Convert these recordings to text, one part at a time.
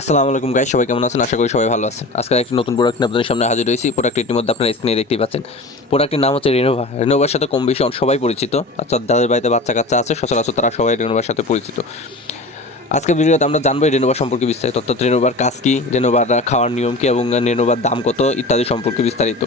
আসসালামু আলাইকুম গাইস সবাই কেমন আছেন? আশা করি সবাই ভালো আছেন। আজকে একটি নতুন প্রোডাক্ট নিয়ে আপনাদের সামনে হাজির হয়েছি। প্রোডাক্টটির মধ্যে আপনারা স্ক্রিনে দেখতেই পাচ্ছেন। প্রোডাক্টের নাম হচ্ছে রেনোভা রেনোভার সাথে কম বেশি সবাই পরিচিত। আচ্ছা যাদের বাড়িতে বাচ্চা কাচ্চা আছে, সচরাচর তারা সবাই রেনোভার সাথে পরিচিত। আজকের ভিডিওতে আমরা জানব এই রেনোভা সম্পর্কে বিস্তারিত। অর্থাৎ রেনোভার কাজ কী? রেনোভার খাওয়ার নিয়ম কী? এবং রেনোভার দাম কত? ইত্যাদি সম্পর্কে বিস্তারিত।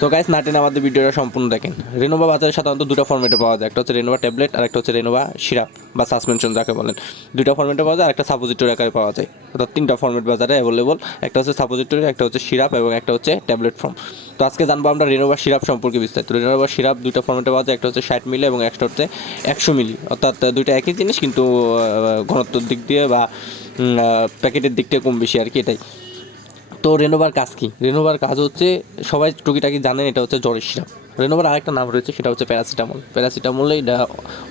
তো গাইস নাটেন আমাদের ভিডিওটা সম্পূর্ণ দেখেন। রেনোভা বাজারে সাধারণত দুটো ফর্মেটে পাওয়া যায়। একটা হচ্ছে রেনোভা ট্যাবলেট আর একটা হচ্ছে রেনোভা সিরাপ বা সাসপেনশন যাকে বলেন। দুটো ফর্মেটে পাওয়া যায় আর একটা সাপোজিটরি আকারে পাওয়া যায়। অর্থাৎ তিনটা ফর্মেট বাজারে অ্যাভেলেবল একটা হচ্ছে সাপোজিটরি একটা হচ্ছে সিরাপ এবং একটা হচ্ছে ট্যাবলেট ফর্ম তো আজকে জানব আমরা রেনোভা সিরাপ সম্পর্কে বিস্তারিত। রেনোভা সিরাপ দুটো ফর্মেটে পাওয়া যায়, একটা হচ্ছে ষাট মিলি এবং একটা হচ্ছে একশো মিলি। অর্থাৎ দুইটা একই জিনিস, কিন্তু ঘনত্বর দিক দিয়ে বা প্যাকেটের দিক থেকে কম বেশি আর কি এটাই। তো রেনোভার কাজ কি? রেনোভার কাজ হচ্ছে, সবাই টুকিটাকি জানেন, এটা হচ্ছে জ্বরের সিরাপ রেনোভার আরেকটা নাম রয়েছে, সেটা হচ্ছে প্যারাসিটামল প্যারাসিটামল এটা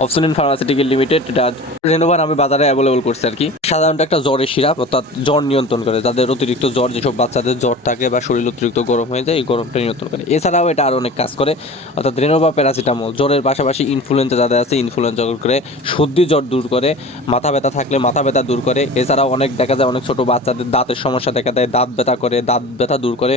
অপশন ফার্মাসিউটিক্যাল লিমিটেড এটা রেনোভার আমি বাজারে অ্যাভেলেবল করছি আর কি। সাধারণত একটা জ্বরের সিরাপ অর্থাৎ জ্বর নিয়ন্ত্রণ করে। যাদের অতিরিক্ত জ্বর, যেসব বাচ্চাদের জ্বর থাকে বা শরীর অতিরিক্ত গরম হয়ে যায়, এই গরমটা নিয়ন্ত্রণ করে। এছাড়াও এটা আরও অনেক কাজ করে, অর্থাৎ রেনোভা প্যারাসিটামল। জ্বরের পাশাপাশি ইনফ্লুয়েঞ্জা যাদের আছে ইনফ্লুয়েঞ্জা দূর করে, সর্দি জ্বর দূর করে, মাথা ব্যথা থাকলে মাথা ব্যথা দূর করে। এছাড়াও অনেক দেখা যায়, অনেক ছোটো বাচ্চাদের দাঁতের সমস্যা দেখা দেয়, দাঁত ব্যথা করে, দাঁত ব্যথা দূর করে।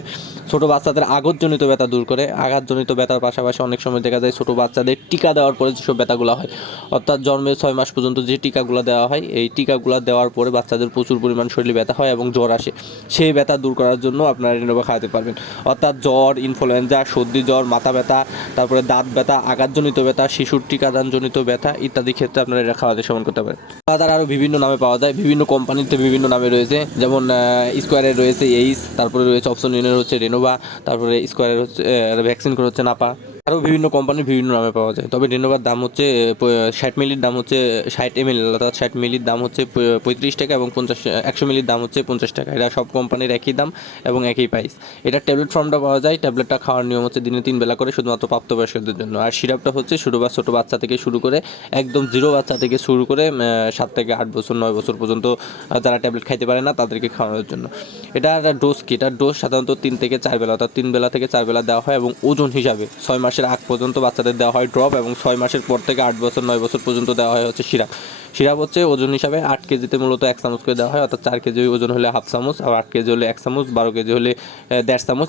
ছোটো বাচ্চাদের আগতজনিত ব্যথা দূর করে। আঘাতজনিত ব্যথার পাশাপাশি অনেক সময় দেখা যায়, ছোটো বাচ্চাদের টিকা দেওয়ার পরে যেসব ব্যথাগুলো হয়, অর্থাৎ জন্মের ছয় মাস পর্যন্ত যে টিকাগুলো দেওয়া হয়, এই টিকাগুলো দেওয়ার পরে বাচ্চাদের প্রচুর পরিমাণ শরীরে ব্যথা হয় এবং জ্বর আসে। সেই ব্যথা দূর করার জন্য আপনারা রেনোভা খাওয়াতে পারবেন। অর্থাৎ জ্বর ইনফ্লুয়েঞ্জা সর্দি জ্বর, মাথা ব্যথা, তারপরে দাঁত ব্যথা, আঘাতজনিত ব্যথা, শিশুর টিকাদানজনিত ব্যথা ইত্যাদি ক্ষেত্রে আপনারা এটা খাওয়াতে সেবন করতে পারেন। বাজার আরও বিভিন্ন নামে পাওয়া যায়। বিভিন্ন কোম্পানিতে বিভিন্ন নামে রয়েছে। যেমন স্কোয়ারের রয়েছে এইস তারপরে রয়েছে অপশন ইউনের হচ্ছে রেনোভা তারপরে স্কোয়ারের হচ্ছে ভ্যাকসিন করে হচ্ছে নাপা আরও বিভিন্ন কোম্পানির বিভিন্ন নামে পাওয়া যায়। তবে রেনোভার দাম হচ্ছে ষাট মিলির দাম হচ্ছে ষাট এম এল অর্থাৎ ষাট মিলির দাম হচ্ছে পঁয়ত্রিশ টাকা এবং পঞ্চাশ, একশো মিলির দাম হচ্ছে পঞ্চাশ টাকা। এটা সব কোম্পানির একই দাম এবং একই প্রাইস এটা ট্যাবলেট ফর্মটা পাওয়া যায়। ট্যাবলেটটা খাওয়ার নিয়ম হচ্ছে দিনে তিন বেলা করে শুধুমাত্র প্রাপ্তবয়স্কদের জন্য। আর সিরাপটা হচ্ছে শুরু বা, ছোটো বাচ্চা থেকে শুরু করে একদম জিরো বাচ্চা থেকে শুরু করে সাত থেকে আট বছর, নয় বছর পর্যন্ত যারা ট্যাবলেট খাইতে পারে না, তাদেরকে খাওয়ানোর জন্য। এটা ডোজ কি? এটা ডোজ সাধারণত তিন থেকে চার বেলা, অর্থাৎ তিন বেলা থেকে চার বেলা দেওয়া হয় এবং ওজন হিসাবে ছয় মাসের আগ পর্যন্ত বাচ্চাদের দেওয়া হয় ড্রপ এবং ছয় মাসের পর থেকে আট বছর, নয় বছর পর্যন্ত দেওয়া হয় হচ্ছে সিরাপ সিরাপ হচ্ছে ওজন হিসাবে আট কেজিতে মূলত এক চামচ করে দেওয়া হয়, অর্থাৎ চার কেজি ওজন হলে হাফ চামচ, আর আট কেজি হলে এক চামচ, বারো কেজি হলে দেড় চামচ।